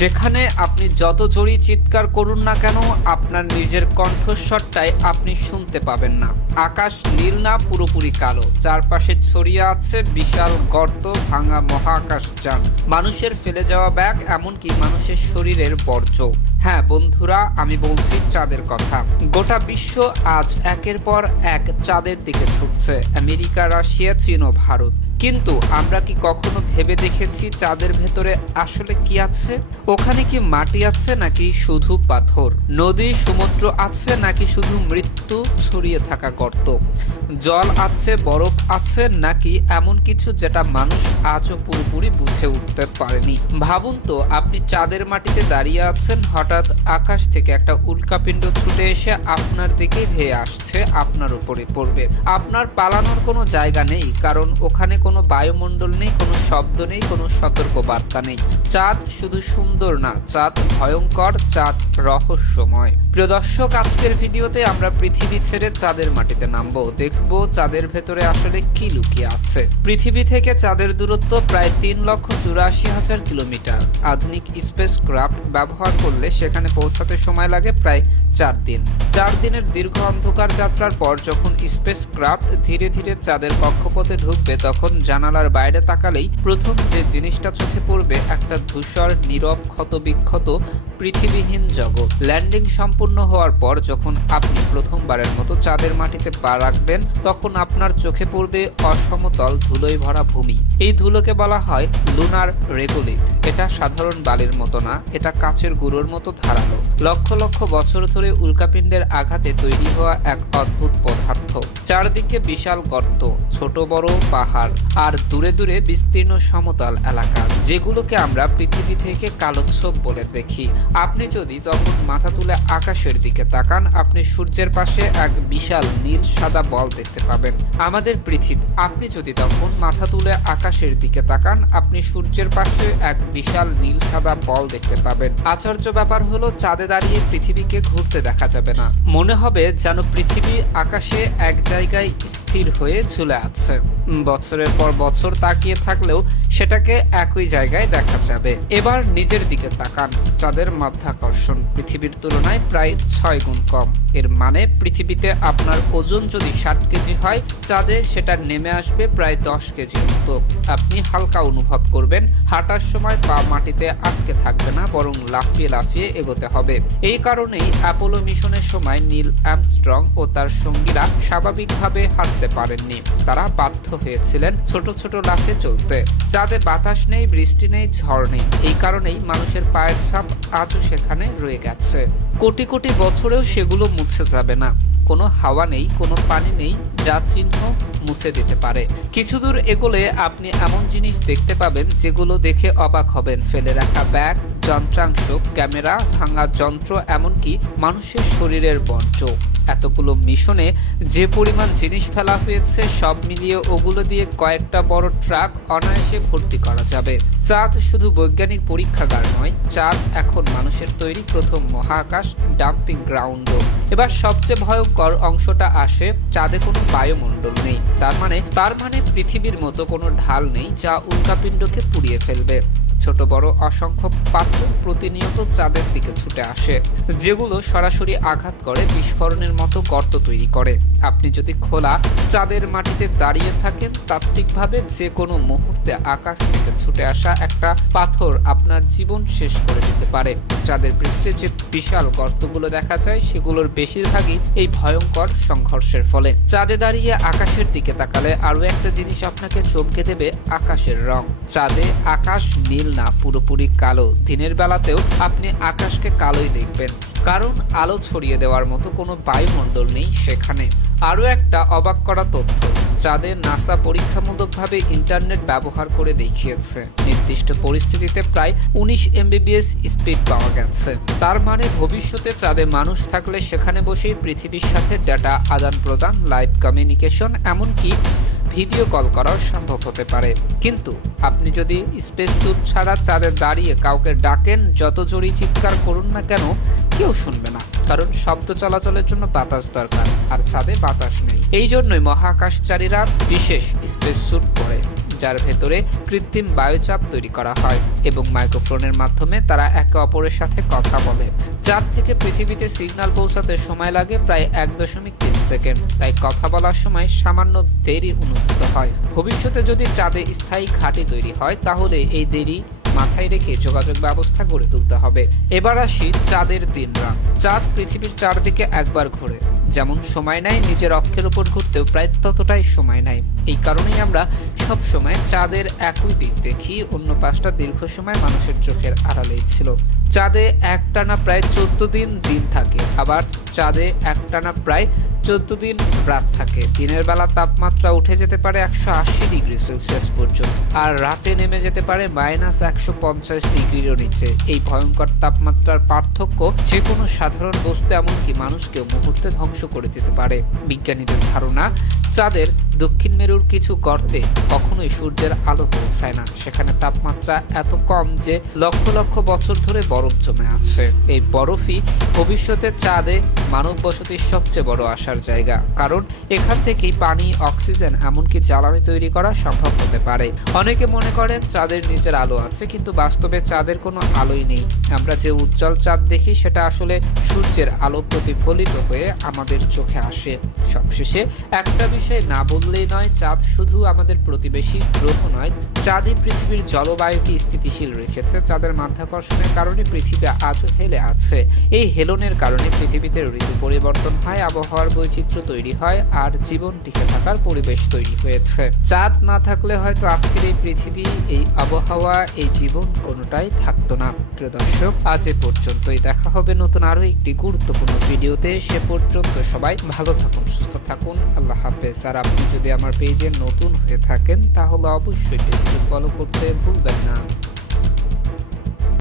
যেখানে আপনি যত জোরেই চিৎকার করুন না কেন, আপনার নিজের কণ্ঠস্বরটাই আপনি শুনতে পাবেন না। আকাশ নীল না, পুরোপুরি কালো, চারপাশে ছড়িয়ে আছে বিশাল গর্ত, ভাঙা মহাকাশযান, মানুষের ফেলে যাওয়া ব্যাগ, এমনকি মানুষের শরীরের বর্জ্য। হ্যাঁ বন্ধুরা, আমি বলছি চাঁদের কথা। গোটা বিশ্ব আজ একের পর এক চাঁদের দিকে ছুটছে, আমেরিকা, রাশিয়া, চীন ও ভারত। কিন্তু আমরা কি কখনো ভেবে দেখেছি চাঁদের ভেতরে আসলে কি আছে? ওখানে কি মাটি আছে নাকি শুধু পাথর? নদী সমুদ্র আছে নাকি শুধু মৃত্যু ছড়িয়ে থাকা গর্ত? জল আছে, বরফ আছে, নাকি এমন কিছু যেটা মানুষ আজও পুরোপুরি বুঝে উঠতে পারেনি? ভাবুন তো, আপনি চাঁদের মাটিতে দাঁড়িয়ে আছেন, হঠাৎ আকাশ থেকে একটা উল্কাপিণ্ড ছুটে এসে আপনার দিকে ধেয়ে আসছে, আপনার উপরে পড়বে। আপনার পালানোর কোনো জায়গা নেই, কারণ ওখানে কোনো বায়ুমণ্ডল নেই, কোনো শব্দ নেই, কোনো সতর্ক বার্তা নেই। চাঁদ শুধু সুন্দর না, চাঁদ ভয়ঙ্কর, চাঁদ রহস্যময়। প্রিয় দর্শক, আজকের ভিডিওতে আমরা পৃথিবী ছেড়ে চাঁদের মাটিতে নামবো, দেখবো চাঁদের ভেতরে আসলে কি লুকিয়ে আছে। পৃথিবী থেকে চাঁদের দূরত্ব প্রায় 3,84,000 কিলোমিটার। আধুনিক স্পেস ক্রাফট ব্যবহার করলে সেখানে পৌঁছাতে সময় লাগে প্রায় 4 দিন। 4 দিনের দীর্ঘ অন্ধকার যাত্রার পর যখন স্পেস ক্রাফট ধীরে ধীরে চাঁদের কক্ষপথে ঢুকবে, তখন জানালার বাইরে তাকালেই প্রথম যে জিনিসটা চোখে পড়বে একটা ধূসর, নীরব, ক্ষতবিক্ষত পৃথিবীহীন জগৎ। ল্যান্ডিং সম্পূর্ণ হওয়ার পর যখন আপনি প্রথমবারের মতো চাঁদের মাটিতে পা রাখবেন, তখন আপনার চোখে পড়বে অসমতল ধুলোয় ভরা ভূমি। এই ধুলোকে বলা হয় লুনার রেগুলিথ। এটা সাধারণ বালির মতো না, এটা কাচের গুঁড়োর মতো ধারালো। লক্ষ লক্ষ বছর ধরে উল্কাপিণ্ডের আঘাতে তৈরি হওয়া এক অদ্ভুত পদার্থ। চারদিকে বিশাল গর্ত, ছোট বড় পাহাড়, আর দূরে দূরে বিস্তীর্ণ সমতল এলাকা, যেগুলোকে আমরা পৃথিবী থেকে কালোচ্ছব বলে দেখি। আপনি যদি তখন মাথা তুলে আকাশের দিকে তাকান, আপনি সূর্যের পাশে এক বিশাল নীল সাদা বল দেখতে পাবেন, আমাদের পৃথিবী। আপনি যদি তখন মাথা তুলে আকাশের দিকে তাকান, আপনি সূর্যের পাশে এক বিশাল নীল সাদা বল দেখতে পাবেন। আশ্চর্য ব্যাপার হলো, চাঁদে দাঁড়িয়ে পৃথিবীকে ঘুরতে দেখা যাবে না। মনে হবে যেন পৃথিবী আকাশে এক জায়গায় স্থির হয়ে ঝুলে আছে। বছরের পর বছর তাকিয়ে থাকলেও সেটাকে একই জায়গায় দেখা যাবে। এবার নিজের দিকে তাকান, চাঁদের মাধ্যাকর্ষণ পৃথিবীর তুলনায় প্রায় 6 গুণ কম। এর মানে পৃথিবীতে আপনার ওজন যদি 60 কেজি হয়, চাঁদে সেটা নেমে আসবে প্রায় 10 কেজির মতো। আপনি হালকা অনুভব করবেন, হাঁটার সময় পা মাটিতে আটকে থাকবে না, বরং লাফিয়ে লাফিয়ে এগোতে হবে। এই কারণেই অ্যাপোলো মিশনের সময় নীল আর্মস্ট্রং ও তার সঙ্গীরা স্বাভাবিকভাবে হাঁটতে পারেননি। তারা বাধ্য হয়েছিলেন ছোট ছোট লাফে চলতে। চাঁদে বাতাস নেই, বৃষ্টি নেই, ঝড় নেই। এই কারণেই মানুষের পায়ের ছাপ আজও সেখানে রয়ে গেছে। কোটি কোটি বছরেও সেগুলো মুছে যাবে না। কোনো হাওয়া নেই, কোনো পানি নেই যা চিহ্ন মুছে দিতে পারে। কিছু দূর এগোলে আপনি এমন জিনিস দেখতে পাবেন যেগুলো দেখে অবাক হবেন। ফেলে রাখা ব্যাগ, যন্ত্রাংশ, ক্যামেরা, ভাঙা যন্ত্র, এমনকি মানুষের শরীরের বর্জ্য। এতগুলো মিশনে যে পরিমাণ জিনিস ফেলা হয়েছে, সব মিলিয়ে ওগুলো দিয়ে কয়েকটা বড় ট্রাক অনায়াসে ভর্তি করা যাবে। চাঁদ শুধু বৈজ্ঞানিক পরীক্ষাগার নয়, চাঁদ এখন মানুষের তৈরি প্রথম মহাকাশ ডাম্পিং গ্রাউন্ডও। এবার সবচেয়ে ভয়ঙ্কর অংশটা আসে, চাঁদে কোনো বায়ুমণ্ডল নেই। তার মানে পৃথিবীর মতো কোনো ঢাল নেই যা উল্কাপিণ্ডকে পুড়িয়ে ফেলবে। ছোট বড় অসংখ্য পাথর প্রতিনিয়ত চাঁদের দিকে ছুটে আসে, যেগুলো সরাসরি আঘাত করে বিস্ফোরণের মতো গর্ত তৈরি করে। আপনি যদি খোলা চাঁদের মাটিতে দাঁড়িয়ে থাকেন, তাত্ত্বিকভাবে যে কোনো মুহূর্তে আকাশ থেকে ছুটে আসা একটা পাথর আপনার জীবন শেষ করে দিতে পারে। চাঁদের পৃষ্ঠে যে বিশাল গর্তগুলো দেখা যায়, সেগুলোর বেশিরভাগই এই ভয়ঙ্কর সংঘর্ষের ফলে। চাঁদে দাঁড়িয়ে আকাশের দিকে তাকালে আরো একটা জিনিস আপনাকে চমকে দেবে, আকাশের রং। চাঁদে আকাশ নীল না, পুরোপুরি কালো। দিনের বেলাতেও আপনি আকাশকে কালোই দেখবেন, কারণ আলো ছড়িয়ে দেওয়ার মতো কোনো বায়ুমণ্ডল নেই সেখানে। আরও একটা অবাক করা তথ্য, চাঁদে নাসা পরীক্ষামূলকভাবে ইন্টারনেট ব্যবহার করে দেখিয়েছে নির্দিষ্ট পরিস্থিতিতে প্রায় 19 MBps স্পিড পাওয়া গেছে। তার মানে ভবিষ্যতে চাঁদে মানুষ থাকলে সেখানে বসেই পৃথিবীর সাথে ডেটা আদান প্রদান, লাইভ কমিউনিকেশন, এমনকি ভিডিও কল করাও সম্ভব হতে পারে। কিন্তু আপনি যদি স্পেস স্যুট ছাড়া চাঁদে দাঁড়িয়ে কাউকে ডাকেন, যত জোরেই চিৎকার করুন না কেন, কেউ শুনবে না, কারণ শব্দ চলাচলের জন্য বাতাস দরকার, আর চাঁদে বাতাস নেই। এই জন্যই মহাকাশচারীরা বিশেষ স্পেস স্যুট পরে, যার ভেতরে কৃত্রিম বায়ুচাপ তৈরি করা হয় এবং মাইক্রোফোনের মাধ্যমে তারা একে অপরের সাথে কথা বলে। চাঁদ থেকে পৃথিবীতে সিগন্যাল পৌঁছাতে সময় লাগে প্রায় 1.3 সেকেন্ড, তাই কথা বলার সময় সামান্য দেরি অনুভূত হয়। ভবিষ্যতে যদি চাঁদে স্থায়ী ঘাঁটি তৈরি হয় তাহলে এই দেরি মাথায় রেখে যোগাযোগ ব্যবস্থা গড়ে তুলতে হবে। এবার আসি চাঁদের দিনরাত। চাঁদ পৃথিবীর চারদিকে একবার ঘোরে, যেমন সময় নেয় নিজের অক্ষের উপর ঘুরতেও প্রায় ততটাই সময় নেয়। এই কারণেই আমরা সব সময় চাঁদের একই দিক দেখি, অন্য পাশটা দীর্ঘ সময় মানুষের চোখের আড়ালেই ছিল। চাঁদে একটানা প্রায় 14 দিন দিন থাকে, আবার চাঁদে একটানা প্রায় 14 দিন রাত থাকে। দিনের বেলা তাপমাত্রা উঠে যেতে পারে 180 ডিগ্রি সেলসিয়াস পর্যন্ত, আর রাতে নেমে যেতে পারে -150 ডিগ্রিরও নিচে। এই ভয়ঙ্কর তাপমাত্রার পার্থক্য যে কোনো সাধারণ বস্তু এমনকি মানুষকেও মুহূর্তে ধ্বংস করে দিতে পারে। বিজ্ঞানীদের ধারণা, চাঁদের দক্ষিণ মেরুর কিছু গর্তে কখনোই সূর্যের আলো পৌঁছায় না। সেখানে তাপমাত্রা এত কম যে লক্ষ লক্ষ বছর ধরে বরফ জমে আছে। এই বরফই ভবিষ্যতে চাঁদে মানব বসতির সবচেয়ে বড় আশার জায়গা, কারণ এখান থেকেই পানি, অক্সিজেন এমনকি জ্বালানি তৈরি করা সম্ভব হতে পারে। অনেকে মনে করেন চাঁদের নিজের আলো আছে, কিন্তু বাস্তবে চাঁদের কোনো আলোই নেই। আমরা যে উজ্জ্বল চাঁদ দেখি সেটা আসলে সূর্যের আলো প্রতিফলিত হয়ে আমাদের চোখে আসে। সবশেষে একটা বিষয় না বললেই নয়, চাঁদ শুধু আমাদের প্রতিবেশী গ্রহ নয়, চাঁদই পৃথিবীর জলবায়ুকে স্থিতিশীল রেখেছে। চাঁদের মাধ্যাকর্ষণের কারণে পৃথিবী আজও হেলে আছে। এই হেলনের কারণে পৃথিবীতে ঋতু পরিবর্তন হয়, আবহাওয়ার বৈচিত্র্য তৈরি হয়, আর জীবন টিকে থাকার পরিবেশ তৈরি হয়েছে। চাঁদ না থাকলে হয়তো আজকের এই পৃথিবী, এই আবহাওয়া, এই জীবন কোনোটাই থাকতো না। প্রিয় দর্শক, আজ এ পর্যন্তই। দেখা হবে নতুন আরো একটি গুরুত্বপূর্ণ ভিডিওতে। সে পর্যন্ত সবাই ভালো থাকুন, সুস্থ থাকুন। আল্লাহ হাফেজ। আর আপনি যদি আমার পেজে নতুন হয়ে থাকেন তাহলে অবশ্যই পেজটি ফলো করতে ভুলবেন না।